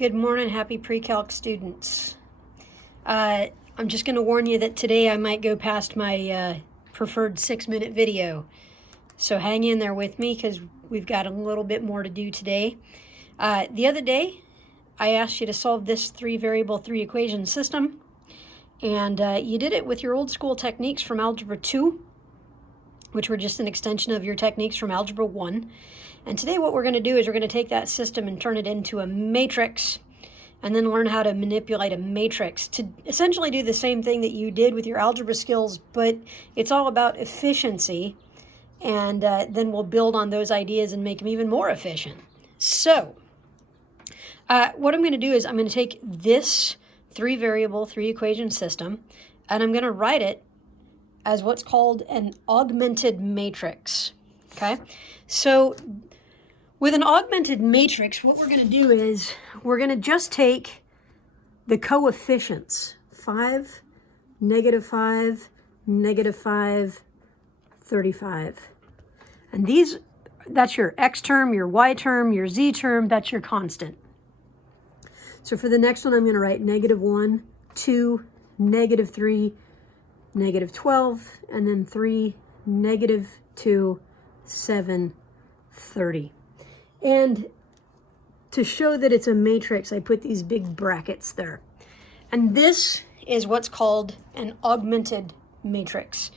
Good morning, happy pre-calc students. I'm just going to warn you that today I might go past my preferred 6-minute video. So hang in there with me because we've got a little bit more to do today. The other day, I asked you to solve this 3-variable 3-equation system. And you did it with your old school techniques from Algebra 2, which were just an extension of your techniques from Algebra 1. And today what we're going to do is we're going to take that system and turn it into a matrix and then learn how to manipulate a matrix to essentially do the same thing that you did with your algebra skills, but it's all about efficiency, and then we'll build on those ideas and make them even more efficient. So what I'm going to do is I'm going to take this 3-variable 3-equation system and I'm going to write it as what's called an augmented matrix. Okay, so with an augmented matrix, what we're going to do is we're going to just take the coefficients, 5, -5, -5, 35. And these, that's your x term, your y term, your z term, that's your constant. So for the next one, I'm going to write -1, 2, -3, -12, and then 3, -2, 7, 30. And to show that it's a matrix, I put these big brackets there. And this is what's called an augmented matrix.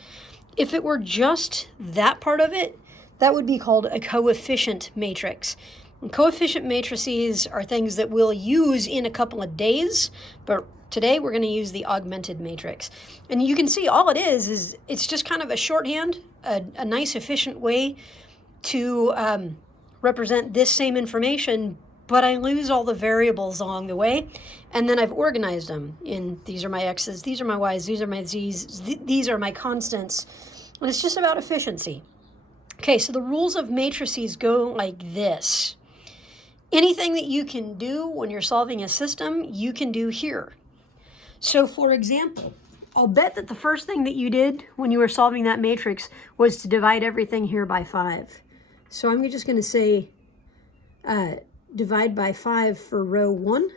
If it were just that part of it, that would be called a coefficient matrix. And coefficient matrices are things that we'll use in a couple of days, but today we're going to use the augmented matrix. And you can see all it is it's just kind of a shorthand, a nice efficient way to represent this same information, but I lose all the variables along the way, and then I've organized them in these are my x's, these are my y's, these are my z's, these are my constants, and it's just about efficiency. Okay, so the rules of matrices go like this. Anything that you can do when you're solving a system, you can do here. So for example, I'll bet that the first thing that you did when you were solving that matrix was to divide everything here by 5. So I'm just going to say divide by 5 for row 1.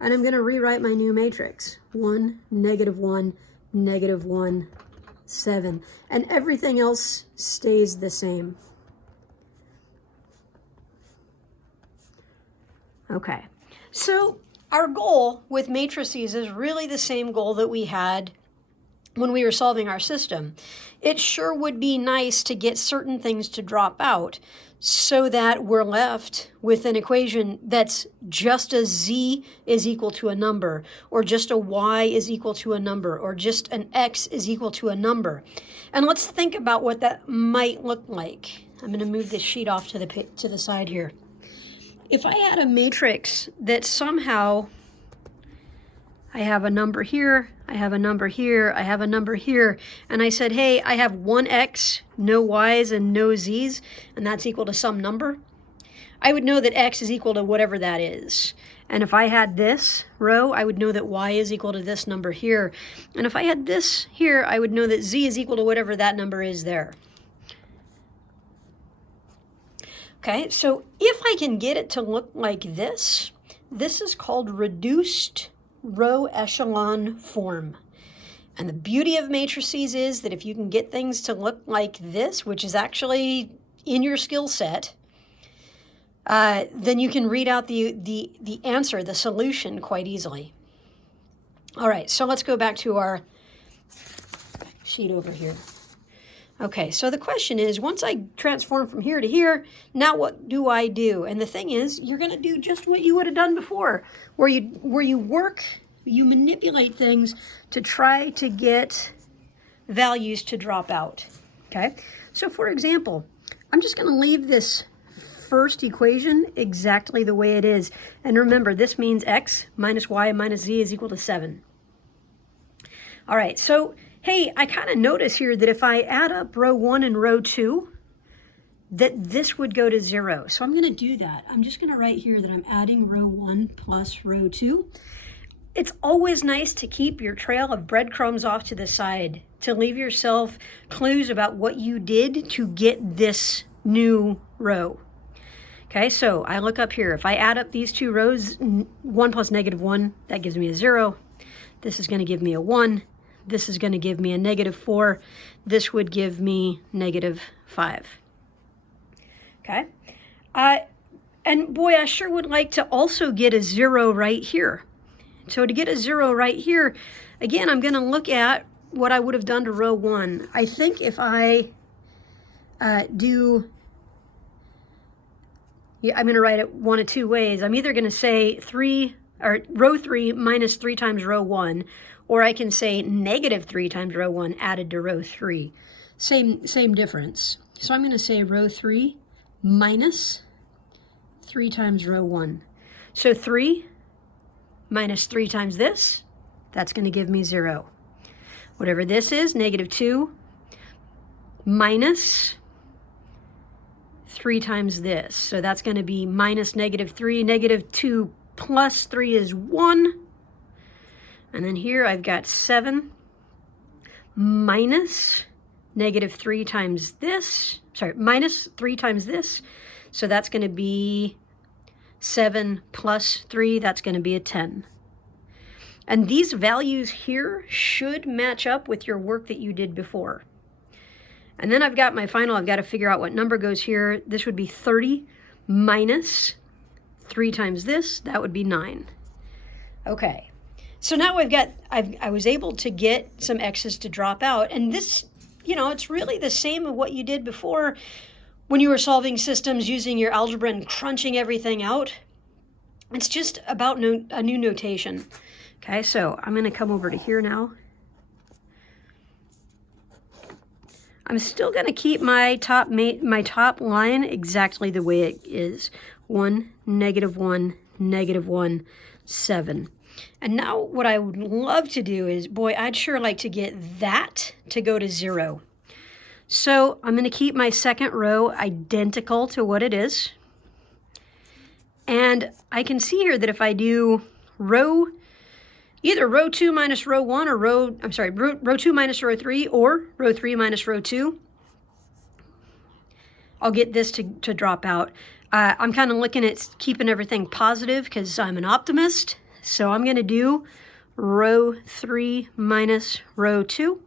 And I'm going to rewrite my new matrix. 1, -1, -1, 7. And everything else stays the same. Okay, so our goal with matrices is really the same goal that we had when we were solving our system. It sure would be nice to get certain things to drop out so that we're left with an equation that's just a z is equal to a number, or just a y is equal to a number, or just an x is equal to a number. And let's think about what that might look like. I'm going to move this sheet off to the side here. If I had a matrix that somehow I have a number here, I have a number here, I have a number here, and I said, hey, I have 1 x, no y's, and no z's, and that's equal to some number, I would know that x is equal to whatever that is. And if I had this row, I would know that y is equal to this number here. And if I had this here, I would know that z is equal to whatever that number is there. Okay, so if I can get it to look like this, this is called reduced row echelon form. And the beauty of matrices is that if you can get things to look like this, which is actually in your skill set, then you can read out the answer, the solution, quite easily. All right, so let's go back to our sheet over here. Okay, so the question is, once I transform from here to here, now what do I do? And the thing is, you're going to do just what you would have done before, where you work, you manipulate things to try to get values to drop out. Okay, so for example, I'm just going to leave this first equation exactly the way it is. And remember, this means x minus y minus z is equal to 7. All right, so hey, I kind of notice here that if I add up row 1 and row 2, that this would go to 0. So I'm going to do that. I'm just going to write here that I'm adding row 1 plus row 2. It's always nice to keep your trail of breadcrumbs off to the side, to leave yourself clues about what you did to get this new row. Okay, so I look up here. If I add up these two rows, 1 plus -1, that gives me a 0. This is going to give me a 1. This is going to give me a -4. This would give me -5. Okay. And boy, I sure would like to also get a 0 right here. So to get a 0 right here, again, I'm going to look at what I would have done to row 1. I think if I I'm going to write it one of two ways. I'm either going to say row 3 minus 3 times row 1, or I can say -3 times row 1 added to row 3. Same difference. So I'm going to say row 3 minus 3 times row 1. So 3 minus 3 times this, that's going to give me 0. Whatever this is, -2 minus 3 times this. So that's going to be minus -3. -2 plus 3 is 1. And then here I've got 7 minus -3 times this. Sorry, minus 3 times this. So that's going to be 7 plus 3. That's going to be a 10. And these values here should match up with your work that you did before. And then I've got my final. I've got to figure out what number goes here. This would be 30 minus 3 times this. That would be 9. Okay. So now I was able to get some x's to drop out. And this, it's really the same of what you did before when you were solving systems using your algebra and crunching everything out. It's just about a new notation. Okay, so I'm going to come over to here now. I'm still going to keep my top line exactly the way it is. 1, -1, -1, 7. And now what I would love to do is, boy, I'd sure like to get that to go to 0. So I'm going to keep my second row identical to what it is. And I can see here that if I do either row 2 minus row 1 or row 2 minus row 3 or row 3 minus row 2, I'll get this to drop out. I'm kind of looking at keeping everything positive because I'm an optimist. So I'm going to do row 3 minus row 2.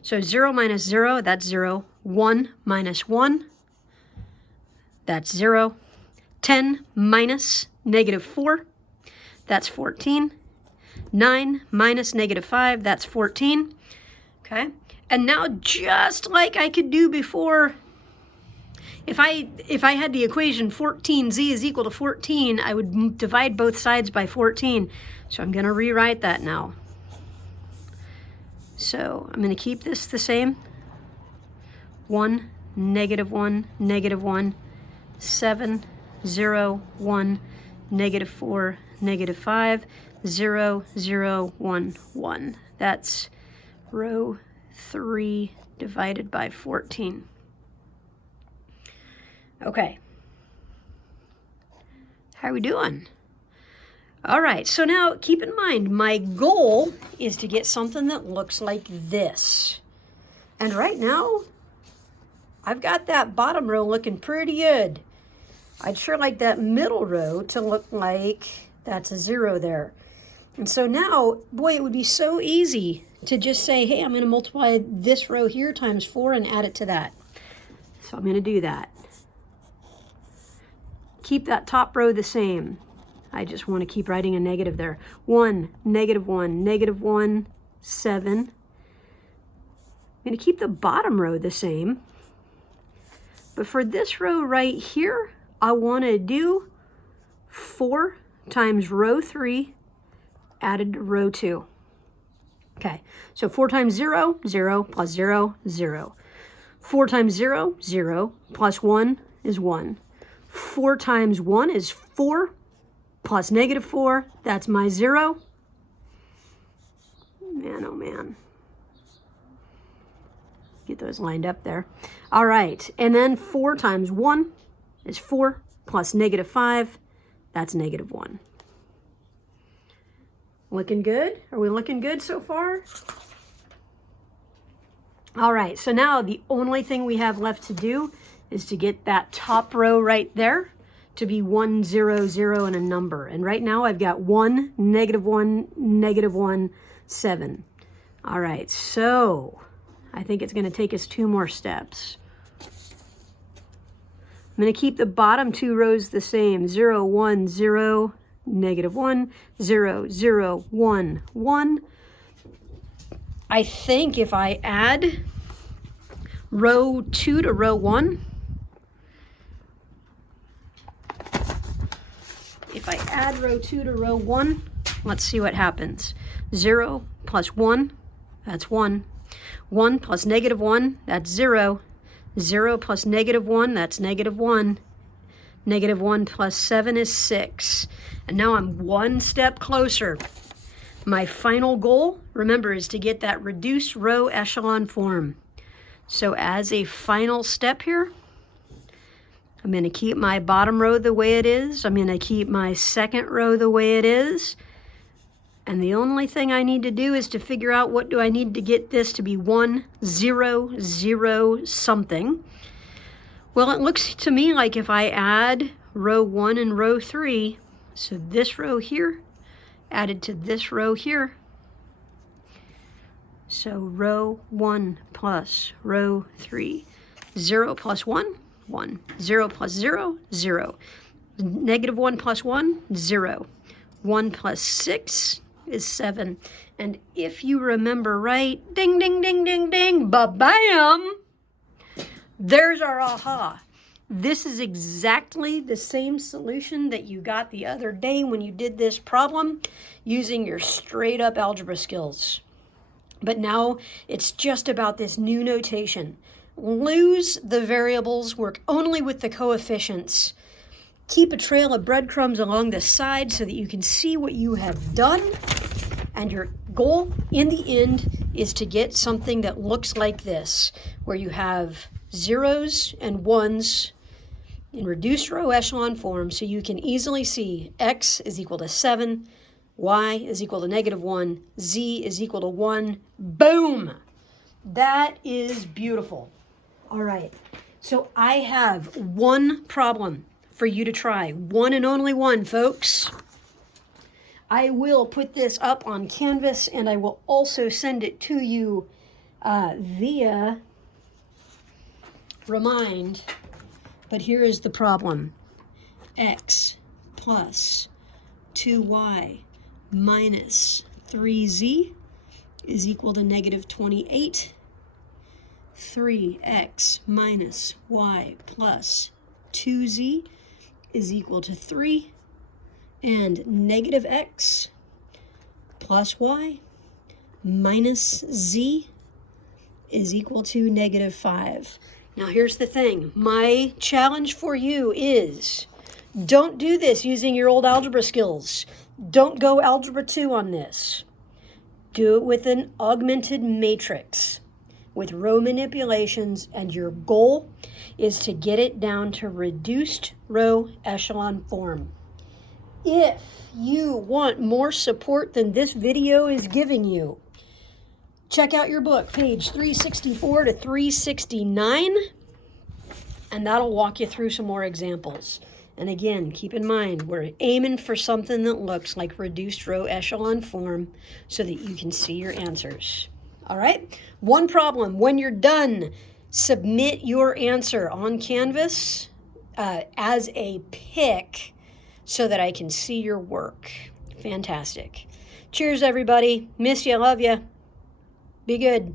So 0 minus 0, that's 0. 1 minus 1, that's 0. 10 minus -4, that's 14. 9 minus -5, that's 14. Okay, and now just like I could do before, if I had the equation 14z is equal to 14, I would divide both sides by 14. So I'm going to rewrite that now. So I'm going to keep this the same. 1, -1, -1, 7, 0, 1, -4, -5, 0, 0, 1, 1. That's row 3 divided by 14. Okay. How are we doing? All right, so now keep in mind, my goal is to get something that looks like this. And right now, I've got that bottom row looking pretty good. I'd sure like that middle row to look like that's a 0 there. And so now, boy, it would be so easy to just say, hey, I'm going to multiply this row here times 4 and add it to that. So I'm going to do that. Keep that top row the same. I just want to keep writing a negative there. 1, -1, -1, 7. I'm going to keep the bottom row the same. But for this row right here, I want to do 4 times row 3 added to row 2. Okay, so 4 times 0, 0, plus 0, 0. 4 times 0, 0, plus 1 is 1. 4 times 1 is 4, plus -4, that's my 0. Man, oh man. Get those lined up there. All right, and then 4 times 1 is 4, plus -5, that's -1. Looking good? Are we looking good so far? All right, so now the only thing we have left to do is to get that top row right there to be 1, 0, 0 and a number. And right now I've got 1, -1, -1, 7. All right, so I think it's going to take us 2 more steps. I'm going to keep the bottom 2 rows the same. 0, 1, 0, -1, 0, 0, 1, 1. I think if I add row 2 to row 1, if I add row 2 to row 1, let's see what happens. 0 plus 1, that's 1. 1 plus -1, that's 0. 0 plus -1, that's -1. -1 plus 7 is 6. And now I'm 1 step closer. My final goal, remember, is to get that reduced row echelon form. So as a final step here, I'm going to keep my bottom row the way it is. I'm going to keep my second row the way it is. And the only thing I need to do is to figure out what do I need to get this to be 1, 0, 0 something. Well, it looks to me like if I add row 1 and row 3, so this row here added to this row here. So row 1 plus row 3. 0 plus 1, 1. 0 plus 0, 0. -1 plus 1, 0. 1 plus 6 is 7. And if you remember right, ding, ding, ding, ding, ding, ba-bam, there's our aha. This is exactly the same solution that you got the other day when you did this problem using your straight up algebra skills. But now it's just about this new notation. Lose the variables, work only with the coefficients. Keep a trail of breadcrumbs along the side so that you can see what you have done. And your goal in the end is to get something that looks like this, where you have zeros and ones in reduced row echelon form, so you can easily see x is equal to 7, y is equal to -1, z is equal to 1. Boom! That is beautiful. All right, so I have one problem for you to try. One and only one, folks. I will put this up on Canvas, and I will also send it to you via Remind. But here is the problem. X plus 2y minus 3z is equal to -28. 3x minus y plus 2z is equal to 3. And -x plus y minus z is equal to -5. Now here's the thing. My challenge for you is don't do this using your old algebra skills. Don't go algebra 2 on this. Do it with an augmented matrix with row manipulations, and your goal is to get it down to reduced row echelon form. If you want more support than this video is giving you, check out your book, page 364 to 369, and that'll walk you through some more examples. And again, keep in mind, we're aiming for something that looks like reduced row echelon form so that you can see your answers. All right? One problem, when you're done, submit your answer on Canvas as a pic so that I can see your work. Fantastic. Cheers, everybody. Miss you. Love you. Be good.